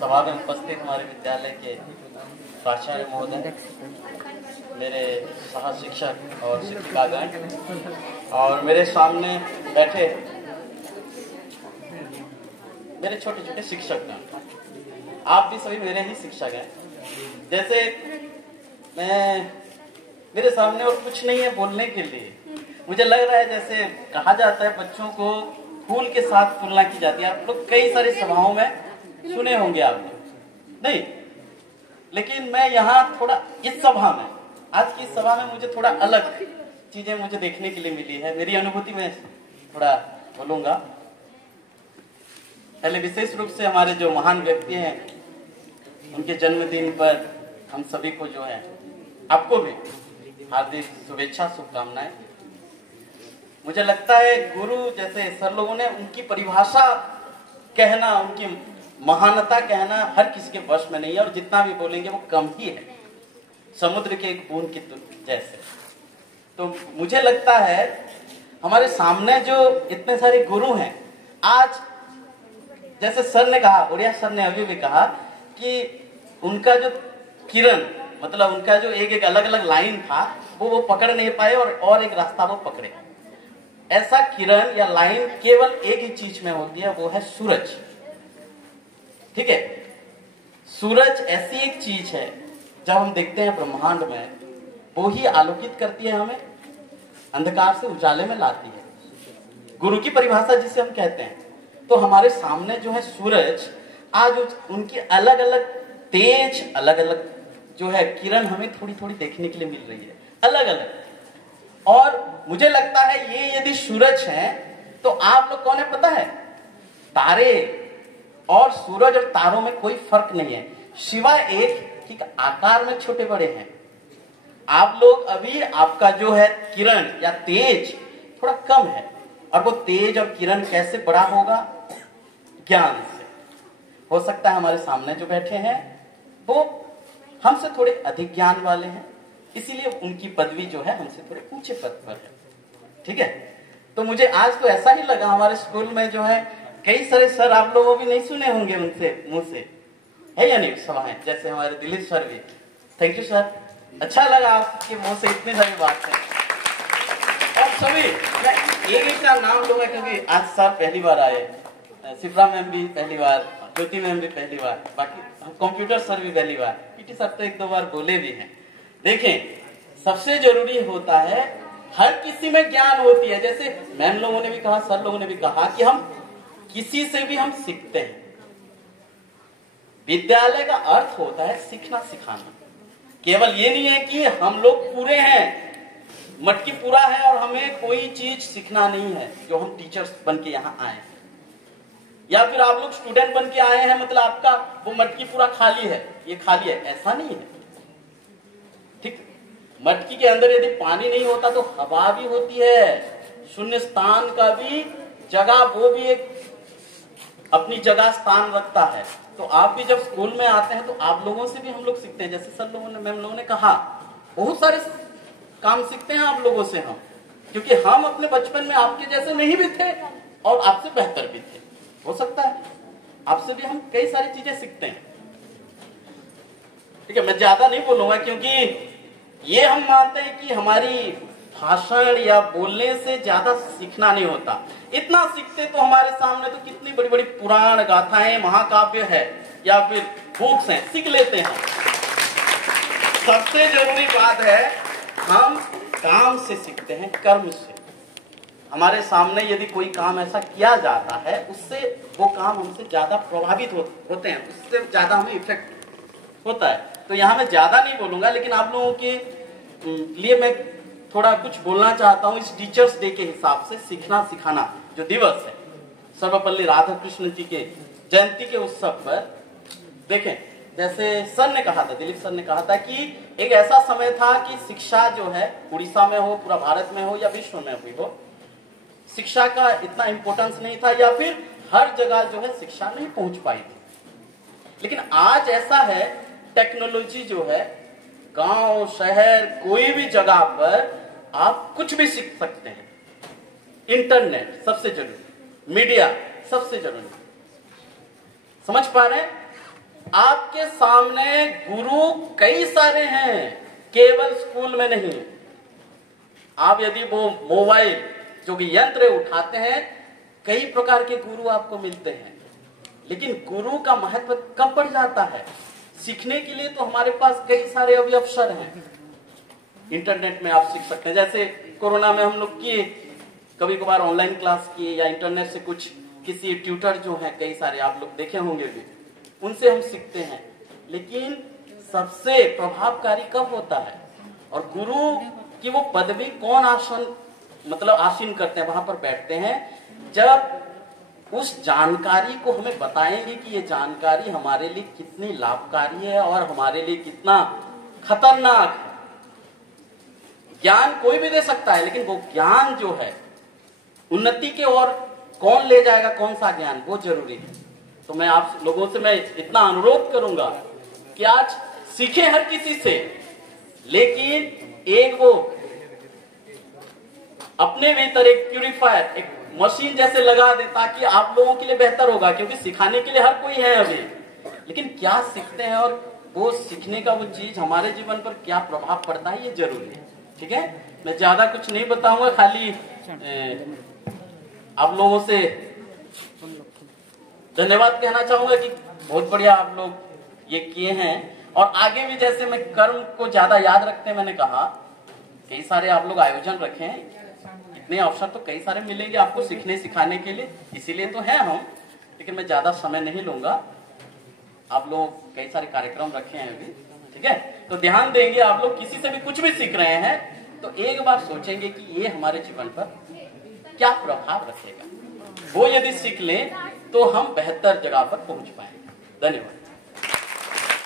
सभा में उपस्थित हमारे विद्यालय के प्राचार्य महोदय, मेरे सह शिक्षक और शिक्षिकागण और मेरे सामने बैठे मेरे छोटे छोटे शिक्षकगण, आप भी सभी मेरे ही शिक्षक हैं। जैसे मेरे सामने और कुछ नहीं है बोलने के लिए। मुझे लग रहा है जैसे कहा जाता है बच्चों को फूल के साथ तुलना की जाती है। आप लोग कई सारी सभाओं में सुने होंगे आप लोग, नहीं? लेकिन मैं यहाँ थोड़ा इस सभा में, आज की सभा में मुझे थोड़ा अलग चीजें मुझे देखने के लिए मिली है। मेरी अनुभूति में थोड़ा बोलूंगा। पहले विशेष रूप से हमारे जो महान व्यक्ति हैं, उनके जन्मदिन पर हम सभी को जो है, आपको भी हार्दिक शुभेच्छा, शुभकामनाएं। मुझे लगता है गुरु जैसे सर लोगों ने उनकी परिभाषा कहना, उनकी महानता कहना हर किसी के वश में नहीं है, और जितना भी बोलेंगे वो कम ही है, समुद्र के एक बूंद की जैसे। तो मुझे लगता है हमारे सामने जो इतने सारे गुरु हैं, आज जैसे सर ने कहा, उड़िया सर ने अभी भी कहा कि उनका जो किरण, मतलब उनका जो एक एक अलग अलग लाइन था वो पकड़ नहीं पाए और एक रास्ता वो पकड़े। ऐसा किरण या लाइन केवल एक ही चीज में होती है, वो है सूरज। ठीक है, सूरज ऐसी एक चीज है जब हम देखते हैं ब्रह्मांड में, वो ही आलोकित करती है हमें, अंधकार से उजाले में लाती है, गुरु की परिभाषा जिसे हम कहते हैं। तो हमारे सामने जो है सूरज, आज उनकी अलग अलग तेज, अलग अलग जो है किरण हमें थोड़ी थोड़ी देखने के लिए मिल रही है, अलग अलग। और मुझे लगता है ये यदि सूरज है तो आप लोग कौन है पता है? तारे। और सूरज और तारों में कोई फर्क नहीं है, सिवाय एक कि आकार में छोटे बड़े हैं। आप लोग अभी, आपका जो है किरण या तेज थोड़ा कम है, और वो तेज और किरण कैसे बड़ा होगा? ज्ञान से। हो सकता है हमारे सामने जो बैठे हैं वो हमसे थोड़े अधिक ज्ञान वाले हैं, इसीलिए उनकी पदवी जो है हमसे थोड़े ऊंचे पद पर है। ठीक है, तो मुझे आज तो ऐसा ही लगा, हमारे स्कूल में जो है कई सारे सर, आप लोगों भी नहीं सुने होंगे उनसे मुंह से, है या नहीं? सवाल जैसे हमारे दिलीप सर भी, थैंक यू सर, अच्छा लगा आपके मुंह से इतनी सारी बात है। और सभी, मैं एक एक का नाम लूंगा क्योंकि आज सर पहली बार आए, शिप्रा मैम भी पहली बार, ज्योति मैम भी पहली बार, बाकी कंप्यूटर सर भी पहली बार, पीटी सर तो एक दो बार बोले भी हैं। देखें, सबसे जरूरी होता है, हर किसी में ज्ञान होती है। जैसे मैम लोगों ने भी कहा, सर लोगों ने भी कहा कि हम किसी से भी हम सीखते हैं। विद्यालय का अर्थ होता है सीखना, सिखाना। केवल ये नहीं है कि हम लोग पूरे हैं, मटकी पूरा है और हमें कोई चीज सीखना नहीं है जो हम टीचर्स बन के यहाँ आए, या फिर आप लोग स्टूडेंट बन के आए हैं मतलब आपका वो मटकी पूरा खाली है, ये खाली है, ऐसा नहीं है। ठीक, मटकी के अंदर यदि पानी नहीं होता तो हवा भी होती है, शून्य स्थान का भी जगह, वो भी एक अपनी जगह स्थान रखता है। तो आप भी जब स्कूल में आते हैं तो आप लोगों से भी हम लोग सीखते हैं। जैसे सर लोगों ने, मैम लोगों ने कहा, बहुत सारे काम सीखते हैं आप लोगों से हम, क्योंकि हम अपने बचपन में आपके जैसे नहीं भी थे और आपसे बेहतर भी थे। हो सकता है आपसे भी हम कई सारी चीजें सीखते हैं। ठीक है, मैं ज्यादा नहीं बोलूंगा क्योंकि ये हम मानते हैं कि हमारी भाषण या बोलने से ज्यादा सीखना नहीं होता। इतना सीखते तो हमारे सामने तो कितनी बड़ी बड़ी पुराण गाथाएं, महाकाव्य है या फिर बुक्स हैं, सीख लेते हैं। सबसे जरूरी बात है हम काम से सीखते हैं, कर्म से। हमारे सामने यदि कोई काम ऐसा किया जाता है, उससे वो काम हमसे ज्यादा प्रभावित होते हैं, उससे ज्यादा हमें इफेक्ट होता है। तो यहाँ मैं ज्यादा नहीं बोलूंगा, लेकिन आप लोगों के लिए मैं थोड़ा कुछ बोलना चाहता हूँ। इस टीचर्स डे के हिसाब से सीखना सिखाना जो दिवस है, सर्वपल्ली राधाकृष्ण जी के जयंती के उत्सव पर, देखें जैसे सर ने कहा था, दिलीप सर ने कहा था कि एक ऐसा समय था कि शिक्षा जो है उड़ीसा में हो, पूरा भारत में हो या विश्व में भी हो, शिक्षा का इतना इंपॉर्टेंस नहीं था, या फिर हर जगह जो है शिक्षा नहीं पहुंच पाई थी। लेकिन आज ऐसा है, टेक्नोलॉजी जो है, गांव शहर कोई भी जगह पर आप कुछ भी सीख सकते हैं। इंटरनेट सबसे जरूरी, मीडिया सबसे जरूरी, समझ पा रहे हैं? आपके सामने गुरु कई सारे हैं, केवल स्कूल में नहीं। आप यदि वो मोबाइल जो कि यंत्र उठाते हैं, कई प्रकार के गुरु आपको मिलते हैं, लेकिन गुरु का महत्व कब बढ़ जाता है? सीखने के लिए तो हमारे पास कई सारे अभी अवसर हैं। इंटरनेट में आप सीख सकते हैं, जैसे कोरोना में हम लोग किए, कभी कभार ऑनलाइन क्लास किए, या इंटरनेट से कुछ किसी ट्यूटर जो हैं कई सारे आप लोग देखे होंगे भी, उनसे हम सीखते हैं। लेकिन सबसे प्रभावकारी कब होता है? और गुरु की वो पदवी कौन आसीन करते हैं, वहां पर बैठते हैं, जब उस जानकारी को हमें बताएंगे कि ये जानकारी हमारे लिए कितनी लाभकारी है और हमारे लिए कितना खतरनाक है। ज्ञान कोई भी दे सकता है, लेकिन वो ज्ञान जो है उन्नति के ओर कौन ले जाएगा, कौन सा ज्ञान, वो जरूरी है। तो मैं आप लोगों से मैं इतना अनुरोध करूंगा कि आज सीखें हर किसी से, लेकिन एक वो अपने भीतर एक प्यूरिफायर, एक मशीन जैसे लगा दे, ताकि आप लोगों के लिए बेहतर होगा। क्योंकि सिखाने के लिए हर कोई है अभी, लेकिन क्या सीखते हैं और वो सीखने का वो चीज हमारे जीवन पर क्या प्रभाव पड़ता है, ये जरूरी है। ठीक है, मैं ज्यादा कुछ नहीं बताऊंगा, खाली आप लोगों से धन्यवाद कहना चाहूंगा कि बहुत बढ़िया आप लोग ये किए हैं। और आगे भी जैसे मैं कर्म को ज्यादा याद रखते हैं, मैंने कहा कई सारे आप लोग आयोजन रखे हैं, इतने अवसर तो कई सारे मिलेंगे आपको सीखने सिखाने के लिए, इसीलिए तो है हम। लेकिन मैं ज्यादा समय नहीं लूंगा, आप लोग कई सारे कार्यक्रम रखे हैं अभी, ठीक है। तो ध्यान देंगे, आप लोग किसी से भी कुछ भी सीख रहे हैं तो एक बार सोचेंगे कि ये हमारे जीवन पर क्या प्रभाव रखेगा। वो यदि सीख लें तो हम बेहतर जगह पर पहुंच पाएंगे। धन्यवाद।